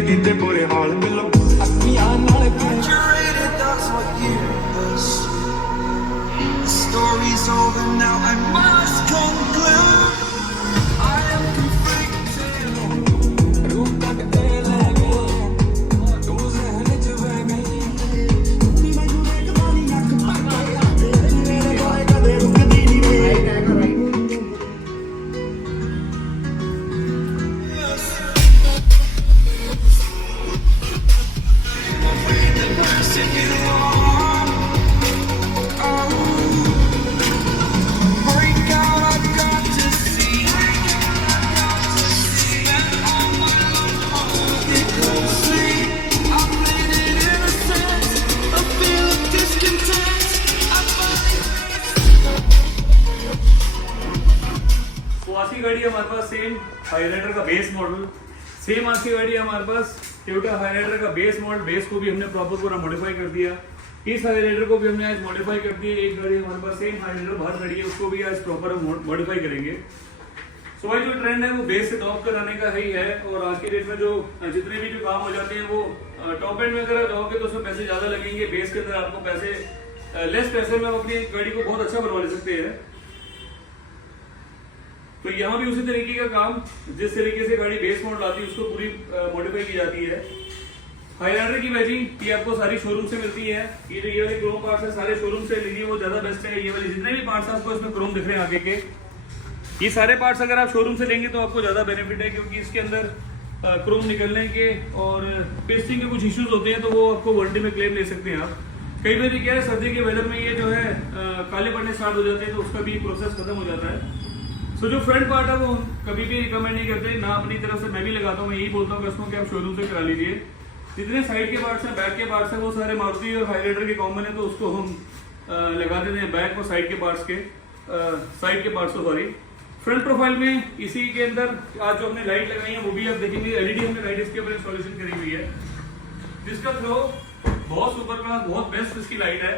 जिंदगी दे बुरे हाल मिलो अखियां नाल curated, that's what you assume. The story's over now, I must conclude. I am conflicted. रूप तक दे ले गए तू ज़हन च बह गई नी मैं यूं देख बानी अख पक मेरे गाए कदे रुकदी नी वे आज की गाड़ी हमारे पास सेम हाईराइडर का बेस मॉडल, सेम आज की गाड़ी हमारे पास टोयोटा हाईराइडर का बेस मॉडल। बेस को भी हमने प्रॉपर पूरा मॉडिफाई कर दिया। इस हाईराइडर को भी हमने आज मॉडिफाई कर दिया। एक गाड़ी हमारे पास सेम हाईराइडर बाहर खड़ी है, उसको भी आज प्रॉपर मॉडिफाई करेंगे। सो भाई जो ट्रेंड है वो बेस से टॉप कराने का ही है। और आज के डेट में जो जितने भी जो काम हो जाते हैं वो टॉप एंड में अगर जाओगे तो उसमें पैसे ज्यादा लगेंगे। बेस के अंदर आपको पैसे लेस पैसे में आप अपनी गाड़ी को बहुत अच्छा बनवा ले सकते हैं। तो यहाँ भी उसी तरीके का काम, जिस तरीके से गाड़ी बेस मॉडल आती है उसको पूरी मॉडिफाई की जाती है। हाईराइडर की मैचिंग ये आपको सारी शोरूम से मिलती है। ये जो ये वाले क्रोम पार्ट्स है सारे शोरूम से लीजिए, वो ज्यादा बेस्ट है। ये वाले जितने भी पार्ट्स आपको इसमें क्रोम दिख रहे हैं आगे के, ये सारे पार्ट्स अगर आप शोरूम से लेंगे तो आपको ज्यादा बेनिफिट है, क्योंकि इसके अंदर क्रोम निकलने के और पेस्टिंग के कुछ इश्यूज होते हैं तो वो आपको वारंटी में क्लेम ले सकते हैं आप। कई बार क्या है, सर्दी के वेदर में ये जो है काले पड़ने स्टार्ट हो जाते हैं तो उसका भी प्रोसेस खत्म हो जाता है। तो जो फ्रंट पार्ट है वो कभी भी रिकमेंड नहीं करते ना, अपनी तरफ से मैं भी लगाता हूँ। मैं यही बोलता हूँ कस्टमर कि आप शोरूम से करा लीजिए। जितने साइड के पार्ट्स हैं, बैक के पार्ट्स हैं, वो सारे मारुति और हाईराइडर के कॉमन है, तो उसको हम लगा देते हैं बैक और साइड के पार्ट्स के साइड के पार्ट्स को सॉरी। फ्रंट प्रोफाइल में इसी के अंदर आज जो हमने लाइट लगाई है वो भी आप देखेंगे एलईडी हमने लाइट इसके ऊपर इंस्टॉलेशन करी हुई है, जिसका थ्रो बहुत सुपर क्लास बहुत बेस्ट इसकी लाइट है।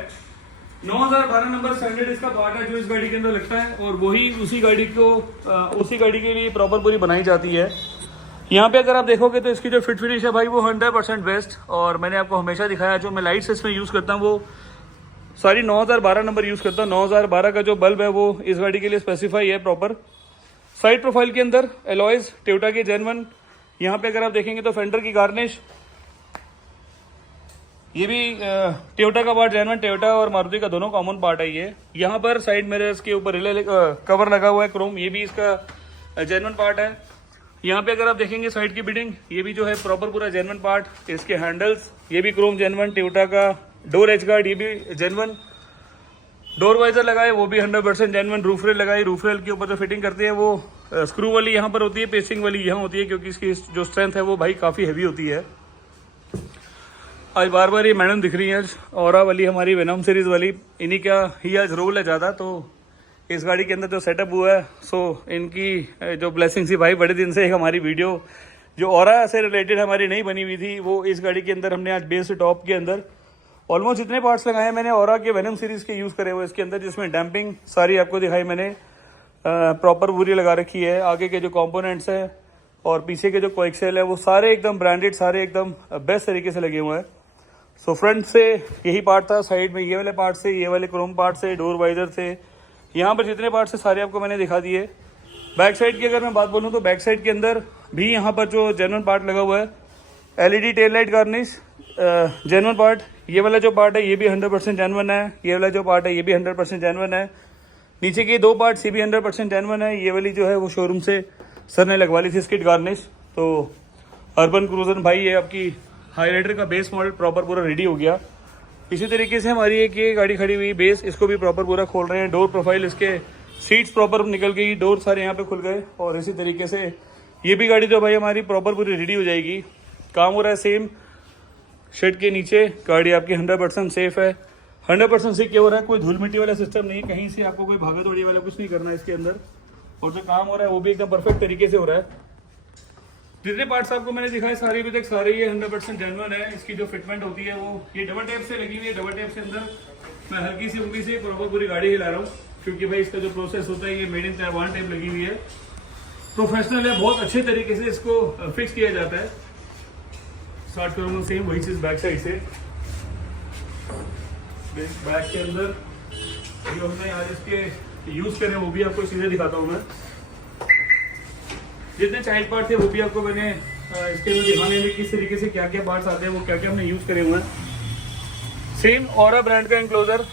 9012 नंबर स्टैंडर्ड इसका पार्ट है जो इस गाड़ी के अंदर लगता है, और वही उसी गाड़ी के लिए प्रॉपर पूरी बनाई जाती है। यहाँ पे अगर आप देखोगे तो इसकी जो फिट फिनिश है भाई वो 100% बेस्ट। और मैंने आपको हमेशा दिखाया जो मैं लाइट्स इसमें यूज़ करता हूँ वो सारी 9012 नंबर यूज़ करता हूँ। 9012 का जो बल्ब है वो इस गाड़ी के लिए स्पेसिफाई है प्रॉपर। साइड प्रोफाइल के अंदर एलॉयज टोयोटा के जेन्युइन। यहाँ पे अगर आप देखेंगे तो फेंडर की गार्निश, ये भी टोयोटा का पार्ट जेन्युइन, टोयोटा और मारुति का दोनों कॉमन पार्ट है ये। यहाँ पर साइड मिरर्स के ऊपर रिले कवर लगा हुआ है क्रोम, ये भी इसका जेन्युइन पार्ट है। यहाँ पे अगर आप देखेंगे साइड की बिडिंग, ये भी जो है प्रॉपर पूरा जेन्युइन पार्ट। इसके हैंडल्स ये भी क्रोम जेन्युइन, टोयोटा का डोर एज गार्ड ये भी जेन्युइन, डोर वाइजर लगाए वो भी 100% जेन्युइन, रूफ रेल लगाई, रूफ रेल के ऊपर जो फिटिंग करते हैं वो स्क्रू वाली यहाँ पर होती है, पेस्टिंग वाली यहाँ होती है, क्योंकि इसकी जो स्ट्रेंथ है वो भाई काफ़ी हैवी होती है। आज बार बार ये मैडम दिख रही है, ऑरा वाली हमारी वेनम सीरीज वाली, इन्हीं का ही आज रोल है ज़्यादा। तो इस गाड़ी के अंदर जो सेटअप हुआ है सो इनकी जो ब्लेसिंग थी भाई, बड़े दिन से एक हमारी वीडियो जो ऑरा से रिलेटेड हमारी नहीं बनी हुई थी वो इस गाड़ी के अंदर हमने आज बेस से टॉप के अंदर ऑलमोस्ट जितने पार्ट्स लगाए हैं मैंने ऑरा के वेनम सीरीज के यूज़ करे हुए इसके अंदर, जिसमें डैम्पिंग सारी आपको दिखाई मैंने प्रॉपर पूरी लगा रखी है। आगे के जो कॉम्पोनेंट्स हैं और पीछे के जो कोएक्सेल है वो सारे एकदम ब्रांडेड, सारे एकदम बेस्ट तरीके से लगे हुए हैं। सो फ्रंट से यही पार्ट था, साइड में ये वाले पार्ट से, ये वाले क्रोम पार्ट से, डोर वाइजर से, यहाँ पर जितने पार्ट से सारे आपको मैंने दिखा दिए। बैक साइड की अगर मैं बात बोलूँ तो बैक साइड के अंदर भी यहाँ पर जो जेन्युइन पार्ट लगा हुआ है, LED tail light garnish genuine part, ये वाला जो पार्ट है ये भी 100% जेन्युइन है, ये वाला जो पार्ट है ये भी 100% जेन्युइन है। नीचे के दो पार्ट्स ये भी 100% जेन्युइन है। ये वाली जो है वो शोरूम से सर ने लगवा ली थी स्किट गार्निश। तो अर्बन क्रूजर भाई ये आपकी हाईराइडर का बेस मॉडल प्रॉपर पूरा रेडी हो गया। इसी तरीके से हमारी एक ये गाड़ी खड़ी हुई बेस, इसको भी प्रॉपर पूरा खोल रहे हैं। डोर प्रोफाइल इसके सीट्स प्रॉपर निकल गई, डोर सारे यहाँ पे खुल गए। और इसी तरीके से ये भी गाड़ी जो भाई हमारी प्रॉपर पूरी रेडी हो जाएगी। काम हो रहा है सेम शेड के नीचे, गाड़ी आपकी 100% सेफ है, 100% सिक्योर हो रहा है। कोई धूल मिट्टी वाला सिस्टम नहीं, कहीं से आपको कोई भागा दौड़ी वाला कुछ नहीं करना है इसके अंदर। और जो काम हो रहा है वो भी एकदम परफेक्ट तरीके से हो रहा है। जितने पार्ट्स आपको मैंने दिखाए सारे अभी तक सारे ये 100% जेन्युइन है। इसकी जो फिटमेंट होती है वो ये डबल टेप से लगी हुई है। डबल टेप से अंदर मैं हल्की सी उंगली से प्रॉपर पूरी गाड़ी हिला रहा हूँ, क्योंकि भाई इसका जो प्रोसेस होता है ये मेड इन ताइवान टेप लगी हुई है, प्रोफेशनल है, बहुत अच्छे तरीके से इसको फिक्स किया जाता है। स्टार्ट करूँगा सेम वही चीज़ बैक साइड से। बैक के अंदर जो हमने आज इसके यूज़ करें वो भी आपको चीज़ें दिखाता हूँ मैं। जितने चाइल्ड पार्ट थे वो भी आपको मैंने इसके अंदर दिखाने में किस तरीके से क्या क्या पार्ट्स आते हैं, वो क्या क्या हमने यूज़ करे हुए हैं। सेम ऑरा ब्रांड का इंक्लोजर,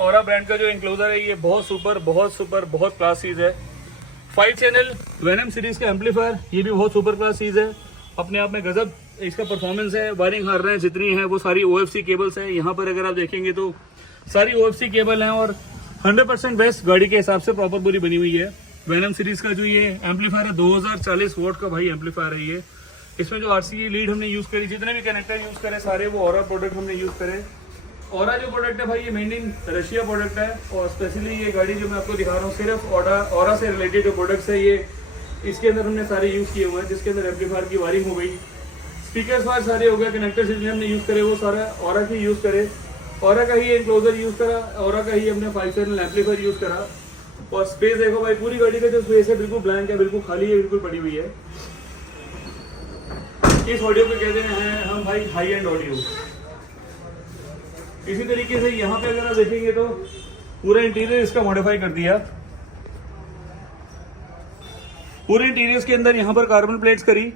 ऑरा ब्रांड का जो इंक्लोजर है ये बहुत सुपर बहुत क्लास चीज़ है। 5 चैनल वेनम सीरीज का एम्पलीफायर, ये भी बहुत सुपर क्लास चीज़ है, अपने आप में गजब इसका परफॉर्मेंस है। वायरिंग हार रहे हैं जितनी है वो सारी OFC केबल्स है। यहाँ पर अगर आप देखेंगे तो सारी OFC केबल हैं और 100% बेस्ट गाड़ी के हिसाब से प्रॉपर पूरी बनी हुई है। वेनम सीरीज का जो ये एम्पलीफायर है 2040 वोट का भाई एम्पलीफायर है ये। इसमें जो RCA लीड हमने यूज़ करी, जितने भी कनेक्टर यूज़ करे सारे वो ऑरा प्रोडक्ट हमने यूज़ करे। ऑरा जो प्रोडक्ट है भाई ये मेड इन रशिया प्रोडक्ट है और स्पेशली ये गाड़ी जो मैं आपको दिखा रहा हूँ सिर्फ ऑरा से रिलेटेड जो प्रोडक्ट्स है ये इसके अंदर हमने सारे यूज़ किए हुए हैं, जिसके अंदर एम्पलीफायर की वायरिंग हो गई, स्पीकर्स वायर सारे हो गए, कनेक्टर जितने हमने यूज़ करे वो सारा ऑरा की यूज़ करे, ऑरा का ही एनक्लोजर यूज़ करा, ऑरा का ही हमने 5 चैनल एम्पलीफायर यूज़ करा। और स्पेस देखो भाई, पूरी गाड़ी का जो स्पेस है बिल्कुल ब्लैंक है, बिल्कुल खाली है, बिल्कुल पड़ी हुई है। इस ऑडियो को कहते हैं हम भाई हाई एंड ऑडियो। इसी तरीके से यहाँ पे अगर आप देखेंगे तो पूरा इंटीरियर इसका मॉडिफाई कर दिया। पूरे इंटीरियर्स के अंदर यहाँ पर कार्बन प्लेट्स करी,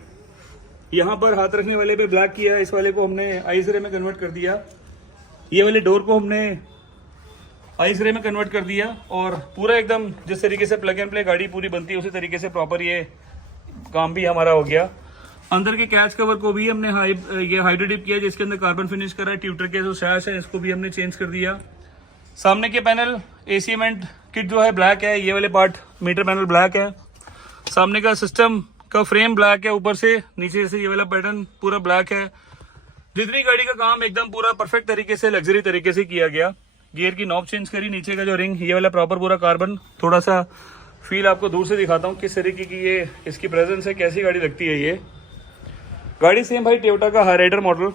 यहाँ पर हाथ रखने वाले पे ब्लैक किया, इस वाले को हमने आइस रे में कन्वर्ट कर दिया, ये वाले डोर को हमने आइस रे में कन्वर्ट कर दिया और पूरा एकदम जिस तरीके से प्लग एंड प्ले गाड़ी पूरी बनती है उसी तरीके से प्रॉपर ये काम भी हमारा हो गया। अंदर के कैच कवर को भी हमने ये हाइड्रो डिप किया, जिसके अंदर कार्बन फिनिश करा है। ट्यूटर के जो सैश है इसको भी हमने चेंज कर दिया। सामने के पैनल AC वेंट किट जो है ब्लैक है, ये वाले पार्ट मीटर पैनल ब्लैक है। सामने का सिस्टम का फ्रेम ब्लैक है, ऊपर से नीचे से ये वाला पैटर्न पूरा ब्लैक है। जितनी गाड़ी का काम एकदम पूरा परफेक्ट तरीके से लग्जरी तरीके से किया गया। गियर की नॉब चेंज करी, नीचे का जो रिंग ये वाला प्रॉपर पूरा कार्बन। थोड़ा सा फील आपको दूर से दिखाता हूँ किस तरीके की ये इसकी प्रेजेंस है, कैसी गाड़ी लगती है ये गाड़ी। सेम भाई टोयोटा का Hyryder model.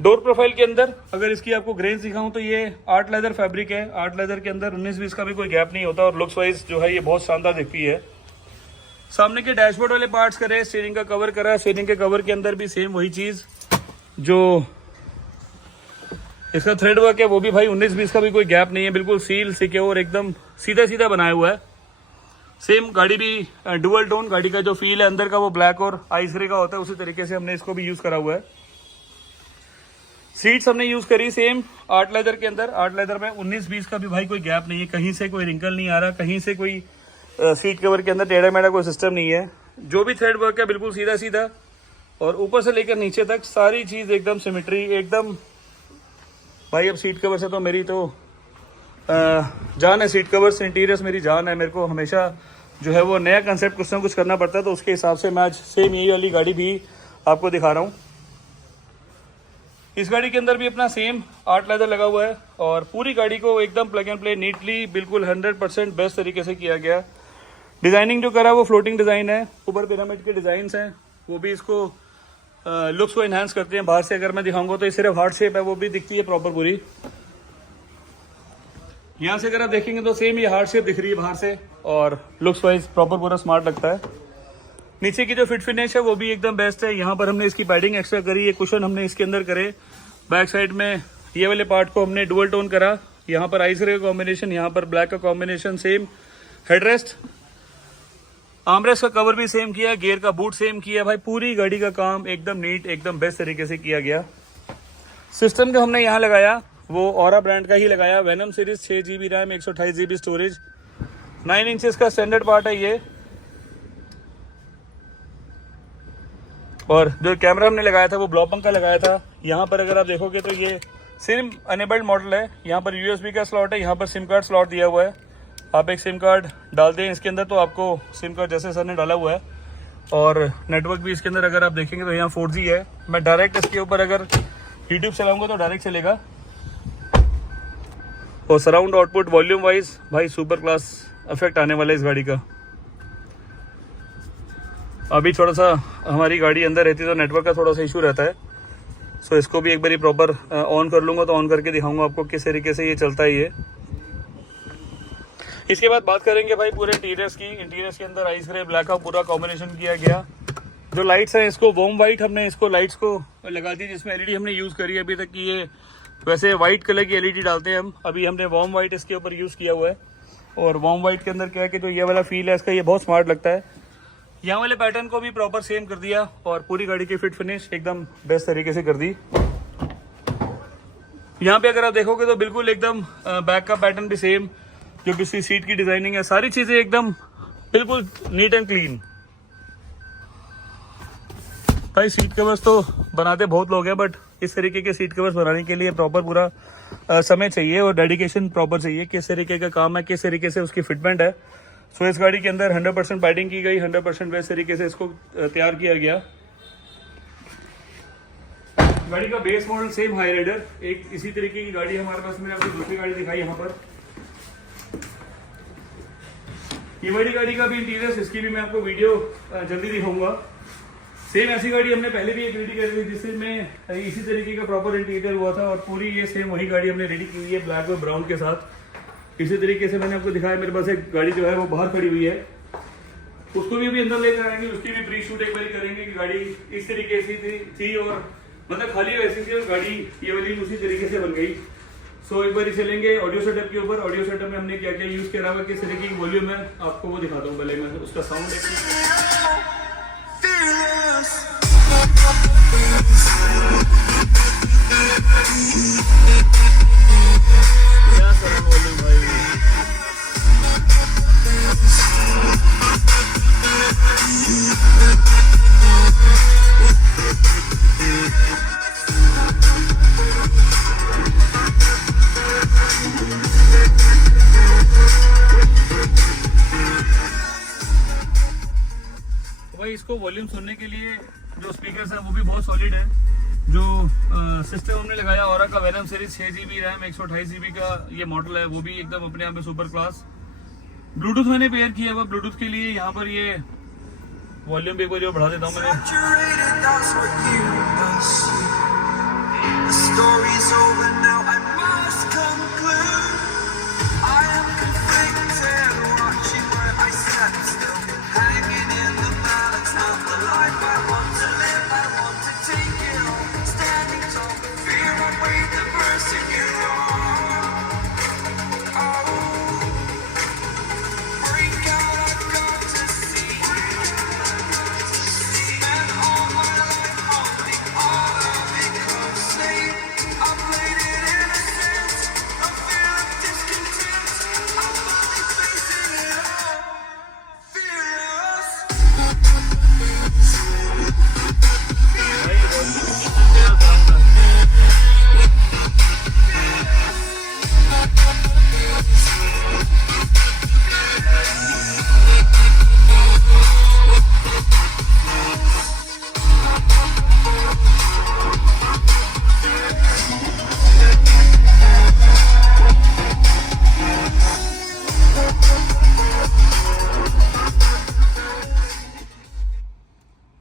Door profile के अंदर अगर इसकी आपको ग्रेन्स दिखाऊं तो ये आर्ट लेदर फैब्रिक है। आर्ट लेदर के अंदर 19-20 का भी कोई गैप नहीं होता और लुक्स वाइज जो है ये बहुत शानदार दिखती है। सामने के डैशबोर्ड वाले पार्ट्स करे, स्टीयरिंग का कवर करा, स्टीयरिंग के कवर के अंदर भी सेम वही चीज जो इसका थ्रेड वर्क है वो भी भाई 19-20 का भी कोई गैप नहीं है, बिल्कुल सील सिक्योर एकदम सीधा सीधा बनाया हुआ है। सेम गाड़ी भी डुअल टोन, गाड़ी का जो फील है अंदर का वो ब्लैक और आइस ग्रे का होता है, उसी तरीके से हमने इसको भी यूज करा हुआ है। सीट्स हमने यूज करी सेम आर्ट लेदर के अंदर। आर्ट लेदर में 19-20 का भी भाई कोई गैप नहीं है, कहीं से कोई रिंकल नहीं आ रहा, कहीं से कोई सीट कवर के अंदर टेढ़ा मेढ़ा कोई सिस्टम नहीं है। जो भी थ्रेड वर्क है बिल्कुल सीधा सीधा और ऊपर से लेकर नीचे तक सारी चीज एकदम सिमेट्री एकदम। भाई अब सीट कवर से तो मेरी तो जान है, सीट कवर से इंटीरियर्स मेरी जान है। मेरे को हमेशा जो है वो नया कंसेप्ट कुछ ना कुछ करना पड़ता है, तो उसके हिसाब से मैं आज सेम यही वाली गाड़ी भी आपको दिखा रहा हूँ। इस गाड़ी के अंदर भी अपना सेम आर्ट लेदर लगा हुआ है और पूरी गाड़ी को एकदम प्लग एंड प्ले नीटली बिल्कुल 100% बेस्ट तरीके से किया गया। डिजाइनिंग जो करा वो फ्लोटिंग डिजाइन है, ऊपर पिरामिड के डिजाइन हैं, वो भी इसको लुक्स को इन्हांस करते हैं। बाहर से अगर मैं दिखाऊंगा तो ये सिर्फ हार्ट शेप है, वो भी दिखती है प्रॉपर पूरी। यहाँ से अगर आप देखेंगे तो सेम ये हार्ट शेप दिख रही है बाहर से और लुक्स वाइज प्रॉपर पूरा स्मार्ट लगता है। नीचे की जो फिट फिनिश है वो भी एकदम बेस्ट है। यहाँ पर हमने इसकी पैडिंग एक्स्ट्रा करी, ये कुशन हमने इसके अंदर करे। बैक साइड में ये वाले पार्ट को हमने डुअल टोन करा, यहाँ पर आइस ग्रे का कॉम्बिनेशन, यहाँ पर ब्लैक का कॉम्बिनेशन। सेम हेडरेस्ट, आर्मरेस्ट का कवर भी सेम किया, गियर का बूट सेम किया। भाई पूरी गाड़ी का काम एकदम नीट एकदम बेस्ट तरीके से किया गया। सिस्टम जो हमने यहाँ लगाया वो ऑरा ब्रांड का ही लगाया। Venom series 6 GB RAM, 128 GB storage, 9 inches का स्टैंडर्ड पार्ट है ये। और जो कैमरा हमने लगाया था वो ब्लॉपंग का लगाया था। यहाँ पर अगर आप देखोगे तो ये सिम अनेबल्ड मॉडल है। यहाँ पर USB का स्लॉट है, यहाँ पर सिम कार्ड स्लॉट दिया हुआ है। आप एक सिम कार्ड डाल दें इसके अंदर तो आपको सिम कार्ड जैसे सर ने डाला हुआ है। और नेटवर्क भी इसके अंदर अगर आप देखेंगे तो यहाँ 4G है। मैं डायरेक्ट इसके ऊपर अगर यूट्यूब चलाऊंगा तो डायरेक्ट चलेगा। और सराउंड आउटपुट वॉल्यूम वाइज भाई सुपर क्लास इफेक्ट आने वाला है इस गाड़ी का। अभी थोड़ा सा हमारी गाड़ी अंदर रहती है तो नेटवर्क का थोड़ा सा इशू रहता है, सो इसको भी एक बार प्रॉपर ऑन कर लूँगा तो ऑन करके दिखाऊंगा आपको किस तरीके से ये चलता है ये। इसके बाद बात करेंगे भाई पूरे इंटीरियर्स की। इंटीरियर्स के अंदर आइस ग्रे ब्लैक का पूरा कॉम्बिनेशन किया गया। जो लाइट्स हैं इसको वार्म वाइट हमने इसको लाइट्स को लगा दी, जिसमें एलईडी हमने यूज़ करी है अभी तक की। ये वैसे वाइट कलर की एलईडी डालते हैं हम, अभी हमने वार्म वाइट इसके ऊपर यूज़ किया हुआ है। और वार्म वाइट के अंदर क्या है कि जो ये वाला फील है इसका, ये बहुत स्मार्ट लगता है। यहाँ वाले पैटर्न को भी प्रॉपर सेम कर दिया और पूरी गाड़ी की फिट फिनिश एकदम बेस्ट तरीके से कर दी। यहाँ पे अगर आप देखोगे तो बिल्कुल एकदम बैक का पैटर्न भी सेम, जो पिछली सीट की डिजाइनिंग है, सारी चीजें एकदम बिल्कुल नीट एंड क्लीन। भाई सीट कवर्स तो बनाते बहुत लोग हैं, बट इस तरीके के सीट कवर्स बनाने के लिए प्रॉपर पूरा समय चाहिए और डेडिकेशन प्रॉपर चाहिए। किस तरीके का काम है, किस तरीके से उसकी फिटमेंट है। सो इस गाड़ी के अंदर 100% पैडिंग की गई, 100% बेस्ट तरीके से इसको तैयार किया गया। गाड़ी का base model same Hyryder, एक इसी तरीके की गाड़ी हमारे पास, मैंने आपको दूसरी गाड़ी दिखाई यहाँ पर। ये बड़ी गाड़ी का भी इंटीरियर, इसकी भी मैं आपको वीडियो जल्दी दिखाऊंगा। सेम ऐसी गाड़ी हमने पहले भी एक रेडी करी थी, जिसमें इसी तरीके का प्रॉपर इंटीरियर हुआ था, और पूरी ये सेम वही गाड़ी हमने रेडी की हुई है ब्लैक और ब्राउन के साथ। इसी तरीके से मैंने आपको दिखाया। मेरे पास एक गाड़ी जो है वो बाहर खड़ी हुई है, उसको भी अभी अंदर लेकर आएंगे, उसकी भी प्री शूट एक बार करेंगे कि गाड़ी इस तरीके से थी और मतलब खाली वैसी थी और गाड़ी ये वाली उसी तरीके से बन गई। सो एक बार चलेंगे ऑडियो सेटअप के ऊपर। ऑडियो सेटअप में हमने क्या क्या यूज करा हुआ, किस तरीके की वॉल्यूम है, आपको वो दिखाता हूँ। पहले मैं उसका साउंड इसको वॉल्यूम सुनने के लिए जो स्पीकर्स है वो भी बहुत सॉलिड है। जो सिस्टम हमने लगाया औरा का venom series 6 GB RAM 128 GB का ये मॉडल है, वो भी एकदम अपने आप में सुपर क्लास। ब्लूटूथ मैंने पेयर किया हुआ ब्लूटूथ के लिए। यहाँ पर ये वॉल्यूम भी एक बार बढ़ा देता हूँ मैंने।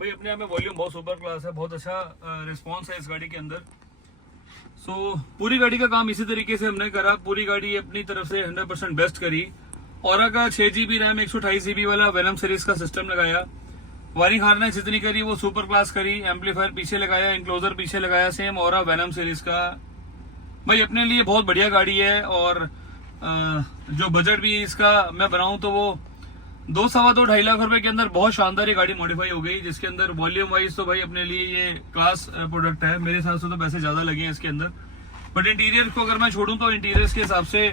अपने आप में वॉल्यूम बहुत सुपर क्लास है, बहुत अच्छा रिस्पांस है इस गाड़ी के अंदर। सो पूरी गाड़ी का काम इसी तरीके से हमने करा, पूरी गाड़ी अपनी तरफ से 100% बेस्ट करी। औरा का 6 GB रैम 128 GB वाला वेनम सीरीज का सिस्टम लगाया। वायरिंग हार्नेस जितनी करी वो सुपर क्लास करी। एम्पलीफायर पीछे लगाया, इंक्लोजर पीछे लगाया, सेम औरा वेनम सीरीज का। भाई अपने लिए बहुत बढ़िया गाड़ी है। और जो बजट भी इसका मैं बनाऊं तो वो 2-2.5 लाख रुपए के अंदर बहुत शानदार ये गाड़ी मॉडिफाई हो गई, जिसके अंदर वॉल्यूम वाइज तो भाई अपने लिए ये क्लास प्रोडक्ट है। मेरे हिसाब से तो पैसे ज्यादा लगे हैं इसके अंदर, बट इंटीरियर को अगर मैं छोड़ूं तो इंटीरियर के हिसाब से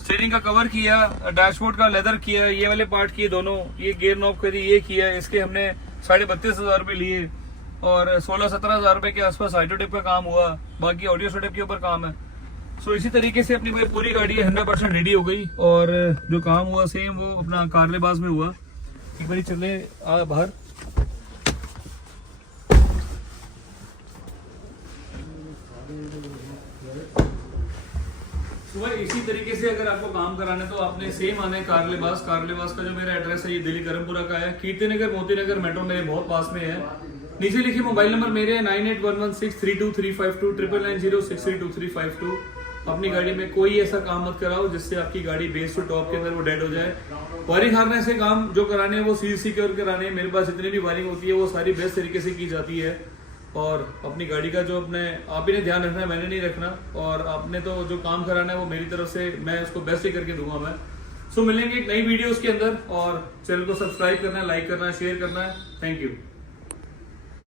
स्टीयरिंग का कवर किया, डैशबोर्ड का लेदर किया, ये वाले पार्ट किए दोनों, ये गियर नॉब करी, ये किया। इसके हमने 32,500 रुपये लिए और 16-17 हजार रुपए के आसपास हाइड्रोटिप का काम हुआ। बाकी ऑडियो सेटअप के ऊपर काम है। सो इसी तरीके से अपनी पूरी गाड़ी 100% रेडी हो गई और जो काम हुआ सेम वो अपना कारलेबाज में हुआ। एक बार चले बाहर। तो इसी तरीके से अगर आपको काम कराना है तो आपने सेम आना है कारलेबाज। कारलेबाज का जो मेरा एड्रेस है ये दिल्ली करमपुरा का है। कीर्ति नगर मोती नगर मेट्रो मेरे बहुत पास में है। नीचे लिखिए मोबाइल नंबर मेरे 9811632352 9990632352। अपनी गाड़ी में कोई ऐसा काम मत कराओ जिससे आपकी गाड़ी बेस टू टॉप के अंदर वो डेड हो जाए। वायरिंग हार्नेस से काम जो कराने हैं वो CCC के और कराने हैं। मेरे पास जितनी भी वायरिंग होती है वो सारी बेस्ट तरीके से की जाती है। और अपनी गाड़ी का जो अपने आप ही ने ध्यान रखना है, मैंने नहीं रखना। और आपने तो जो काम कराना है वो मेरी तरफ से मैं उसको बेस्ट ही करके दूंगा मैं। सो मिलेंगे एक नई वीडियोस के अंदर, और चैनल को सब्सक्राइब करना है, लाइक करना है, शेयर करना है। Thank you.